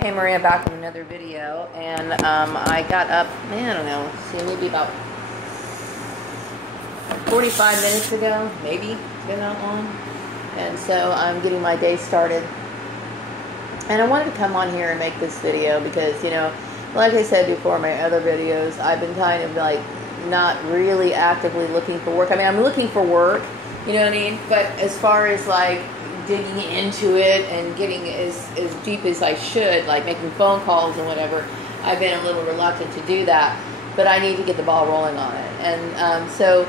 Hey Maria, back with another video, and I got up, man, I don't know, see, maybe about 45 minutes ago, maybe, it's been that long, and so I'm getting my day started, and I wanted to come on here and make this video because, you know, like I said before in my other videos, I've been kind of like not really actively looking for work. I mean, I'm looking for work, you know what I mean, but as far as like digging into it and getting as deep as I should, like making phone calls and whatever, I've been a little reluctant to do that, but I need to get the ball rolling on it. And so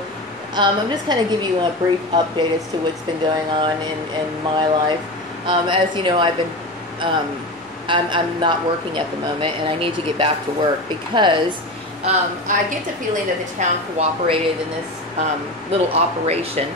I'm just kind of giving you a brief update as to what's been going on in my life. As you know, I've been I'm not working at the moment, and I need to get back to work because I get the feeling that the town cooperated in this little operation,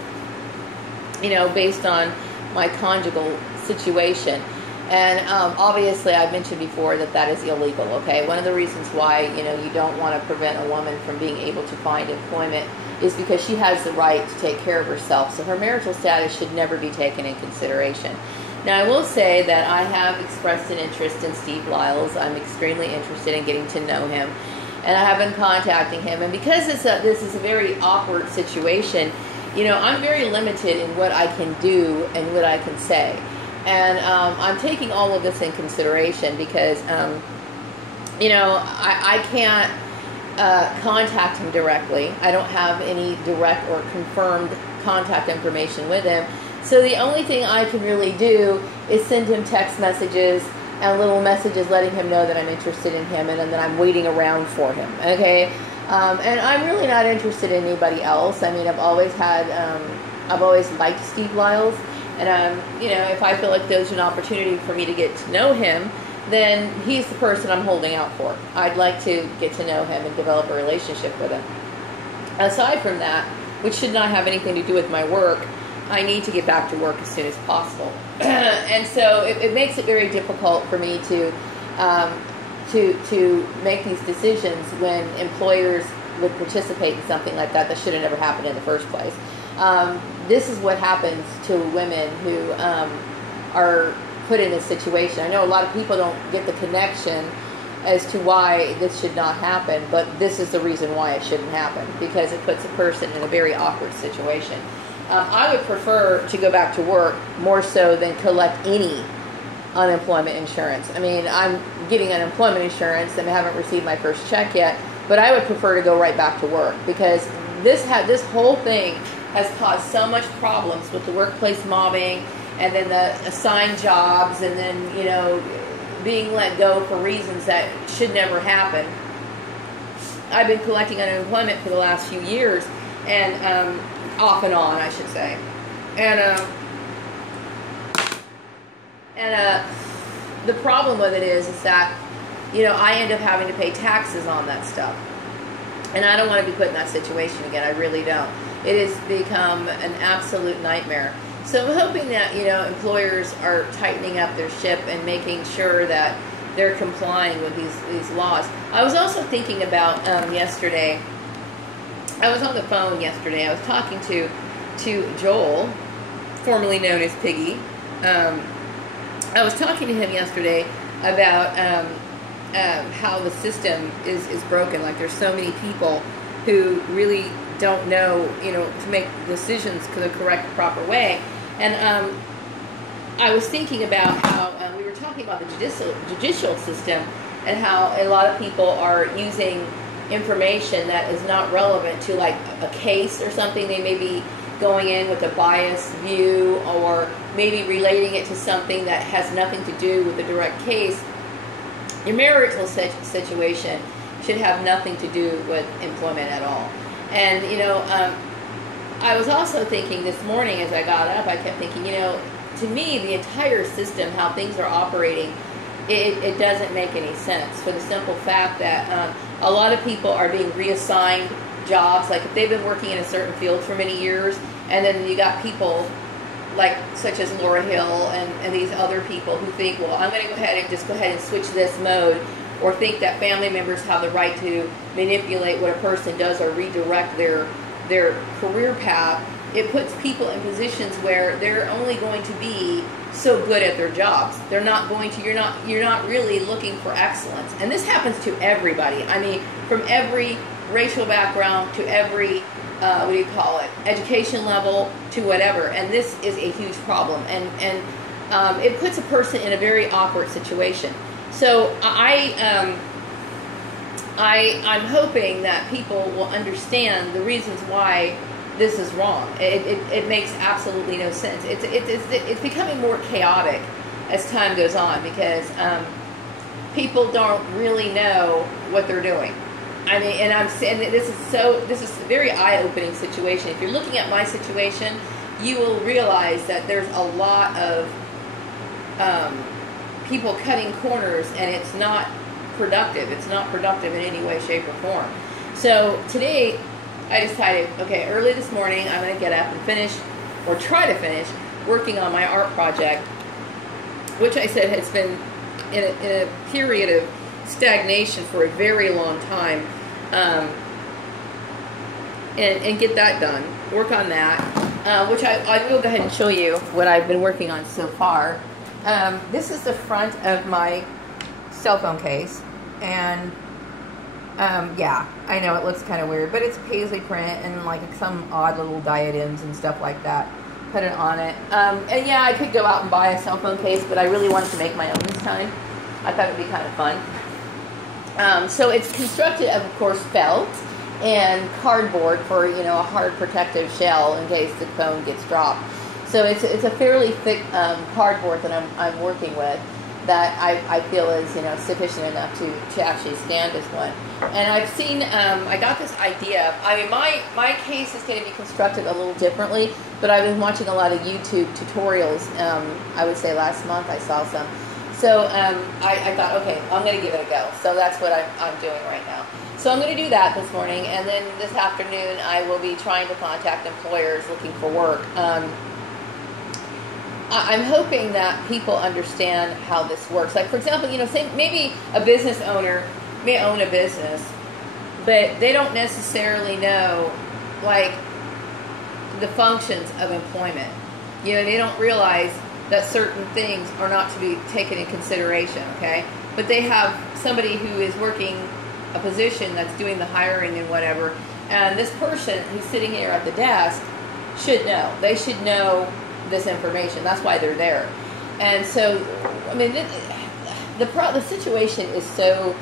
you know, based on my conjugal situation. And obviously I've mentioned before that that is illegal, okay? One of the reasons why, you know, you don't want to prevent a woman from being able to find employment is because she has the right to take care of herself. So her marital status should never be taken in consideration. Now, I will say that I have expressed an interest in Steve Liles. I'm extremely interested in getting to know him, and I have been contacting him. And because this is a very awkward situation, you know, I'm very limited in what I can do and what I can say. And I'm taking all of this in consideration because, you know, I can't contact him directly. I don't have any direct or confirmed contact information with him. So the only thing I can really do is send him text messages and little messages letting him know that I'm interested in him and that I'm waiting around for him, okay? And I'm really not interested in anybody else. I mean, I've always liked Steve Liles, and you know, if I feel like there's an opportunity for me to get to know him, then he's the person I'm holding out for. I'd like to get to know him and develop a relationship with him. Aside from that, which should not have anything to do with my work, I need to get back to work as soon as possible. And so it makes it very difficult for me to make these decisions when employers would participate in something like that should have never happened in the first place. This is what happens to women who are put in this situation. I know a lot of people don't get the connection as to why this should not happen, but this is the reason why it shouldn't happen, because it puts a person in a very awkward situation. I would prefer to go back to work more so than collect any unemployment insurance. I mean, I'm getting unemployment insurance and I haven't received my first check yet, but I would prefer to go right back to work because this whole thing has caused so much problems with the workplace mobbing and then the assigned jobs and then, you know, being let go for reasons that should never happen. I've been collecting unemployment for the last few years, and off and on, I should say. And the problem with it is that, you know, I end up having to pay taxes on that stuff. And I don't want to be put in that situation again. I really don't. It has become an absolute nightmare. So I'm hoping that, you know, employers are tightening up their ship and making sure that they're complying with these laws. I was also thinking about yesterday. I was on the phone yesterday. I was talking to Joel, formerly known as Piggy. I was talking to him yesterday about how the system is broken. Like, there's so many people who really don't know, you know, to make decisions the correct, proper way. And I was thinking about how we were talking about the judicial system and how a lot of people are using information that is not relevant to, like, a case or something. They may be going in with a biased view or maybe relating it to something that has nothing to do with the direct case. Your marital situation should have nothing to do with employment at all. And, you know, I was also thinking this morning as I got up, I kept thinking, you know, to me, the entire system, how things are operating, it doesn't make any sense, for the simple fact that a lot of people are being reassigned jobs. Like, if they've been working in a certain field for many years, and then you got people like such as Laura Hill and these other people who think, well, I'm going to go ahead and switch this mode, or think that family members have the right to manipulate what a person does or redirect their career path it puts people in positions where they're only going to be so good at their jobs. They're not going to, you're not really looking for excellence. And this happens to everybody. I mean, from every racial background to every, what do you call it, education level to whatever. And this is a huge problem. And it puts a person in a very awkward situation. So I'm hoping that people will understand the reasons why this is wrong. It makes absolutely no sense. It's becoming more chaotic as time goes on because people don't really know what they're doing. I mean, and I'm saying that this is a very eye-opening situation. If you're looking at my situation, you will realize that there's a lot of people cutting corners, and it's not productive. It's not productive in any way, shape, or form. So today, I decided, okay, early this morning, I'm going to get up and finish, or try to finish, working on my art project, which I said has been in a period of stagnation for a very long time, and get that done. Work on that, which I will go ahead and show you what I've been working on so far. This is the front of my cell phone case, and yeah, I know it looks kind of weird, but it's paisley print and like some odd little diadems and stuff like that. Put it on it. And yeah, I could go out and buy a cell phone case, but I really wanted to make my own this time. I thought it would be kind of fun. So it's constructed of course, felt and cardboard for, you know, a hard protective shell in case the phone gets dropped. So it's a fairly thick cardboard that I'm working with, that I feel is, you know, sufficient enough to actually stand as one. And I've seen, I got this idea. I mean, my case is going to be constructed a little differently, but I've been watching a lot of YouTube tutorials. I would say last month I saw some. So I thought, okay, I'm going to give it a go. So that's what I'm doing right now. So I'm going to do that this morning, and then this afternoon I will be trying to contact employers looking for work. I'm hoping that people understand how this works. Like, for example, you know, say maybe a business owner may own a business, but they don't necessarily know, like, the functions of employment. You know, they don't realize that certain things are not to be taken in consideration, okay? But they have somebody who is working a position that's doing the hiring and whatever, and this person who's sitting here at the desk should know. They should know this information. That's why they're there. And so, I mean, the situation is so,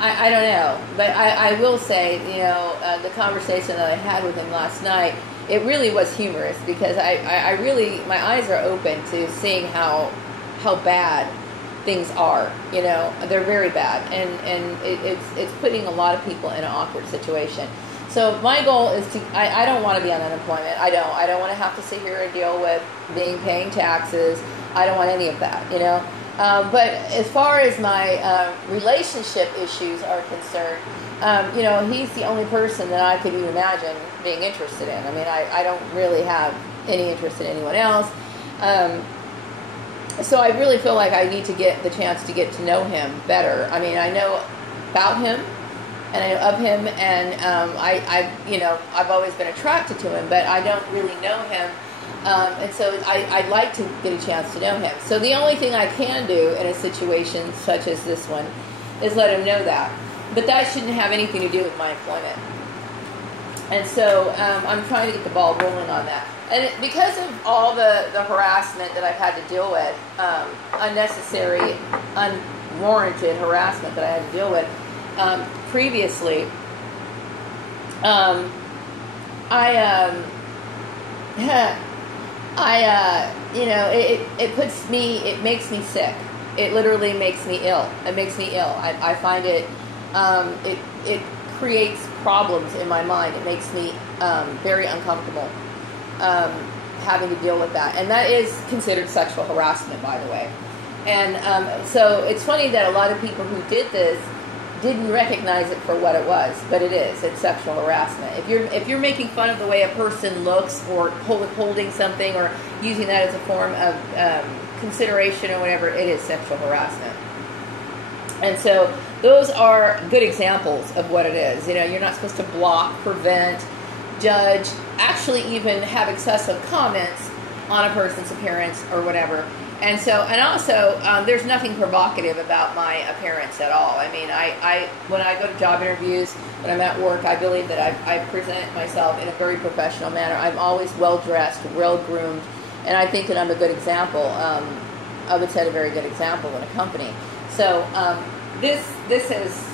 I don't know, but I will say, you know, the conversation that I had with him last night, it really was humorous, because I really, my eyes are open to seeing how bad things are. You know, they're very bad, and it's putting a lot of people in an awkward situation. So my goal is to, I don't want to be on unemployment. I don't want to have to sit here and deal with paying taxes. I don't want any of that, you know. But as far as my relationship issues are concerned, you know, he's the only person that I could even imagine being interested in. I mean, I don't really have any interest in anyone else. So I really feel like I need to get the chance to get to know him better. I mean, I know about him, and I know of him, and you know, I've always been attracted to him, but I don't really know him, and so I'd like to get a chance to know him. So the only thing I can do in a situation such as this one is let him know that, but that shouldn't have anything to do with my employment. And so I'm trying to get the ball rolling on that. And because of all the harassment that I've had to deal with, unnecessary, unwarranted harassment that I had to deal with, previously, you know, it makes me sick. It literally makes me ill. It makes me ill. I find it creates problems in my mind. It makes me very uncomfortable having to deal with that. And that is considered sexual harassment, by the way. And so it's funny that a lot of people who did this didn't recognize it for what it was, but it is. It's sexual harassment. If you're making fun of the way a person looks, or holding something, or using that as a form of consideration or whatever, it is sexual harassment. And so those are good examples of what it is. You know, you're not supposed to block, prevent, judge, actually even have excessive comments on a person's appearance or whatever. And so, and also, there's nothing provocative about my appearance at all. I mean, I when I go to job interviews, when I'm at work, I believe that I present myself in a very professional manner. I'm always well-dressed, well-groomed, and I think that I'm a good example. I would set a very good example in a company. So this has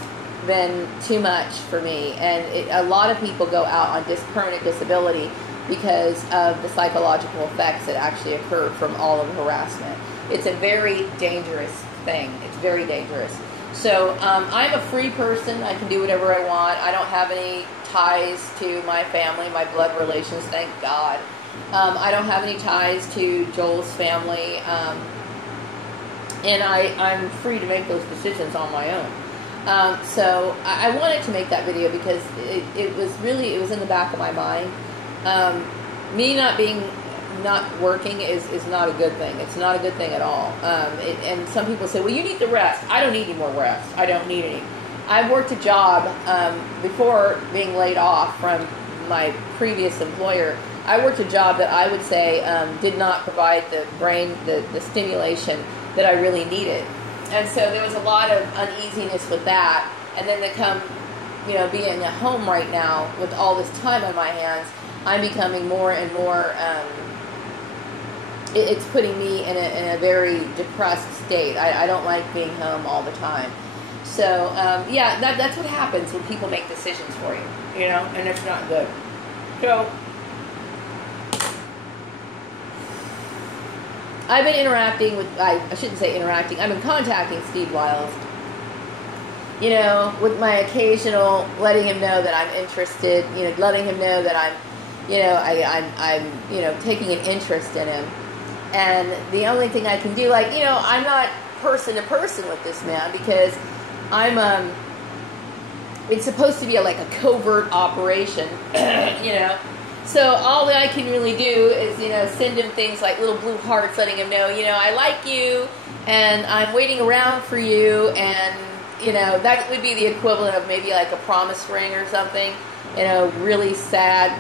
been too much for me, and a lot of people go out on permanent disability because of the psychological effects that actually occur from all of the harassment. It's a very dangerous thing. It's very dangerous. So I'm a free person. I can do whatever I want. I don't have any ties to my family, my blood relations, thank God. I don't have any ties to Joel's family. And I'm free to make those decisions on my own. So I wanted to make that video because it was in the back of my mind. Me not working is not a good thing. It's not a good thing at all. And some people say, well, you need the rest. I don't need any more rest. I don't need any. I worked a job before being laid off from my previous employer. I worked a job that I would say did not provide the brain, the stimulation that I really needed. And so there was a lot of uneasiness with that. And then to come, being at home right now with all this time on my hands, I'm becoming more and more, it's putting me in a very depressed state. I don't like being home all the time. So, yeah, that's what happens when people make decisions for you, and it's not good. So, I've been interacting with, I shouldn't say interacting, I've been contacting Steve Liles, with my occasional letting him know that I'm interested, letting him know that I'm taking an interest in him. And the only thing I can do, I'm not person to person with this man because I'm, it's supposed to be like a covert operation, So all that I can really do is, send him things like little blue hearts, letting him know, I like you, and I'm waiting around for you, and, that would be the equivalent of maybe like a promise ring or something, really sad,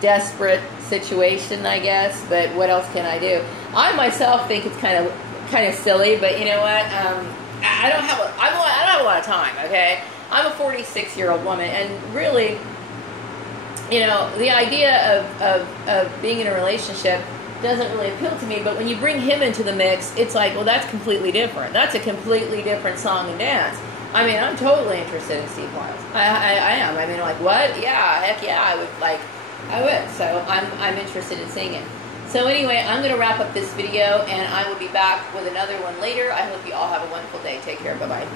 desperate situation, I guess, but what else can I do? I myself think it's kind of silly, but you know what? I don't have a lot of time, okay? I'm a 46-year-old woman, and really, the idea of being in a relationship doesn't really appeal to me, but when you bring him into the mix, it's like, well, that's completely different. That's a completely different song and dance. I mean, I'm totally interested in Steve Liles. I am. I mean, like, what? Yeah, heck yeah, I would. So I'm interested in seeing it. So anyway, I'm going to wrap up this video, and I will be back with another one later. I hope you all have a wonderful day. Take care. Bye-bye.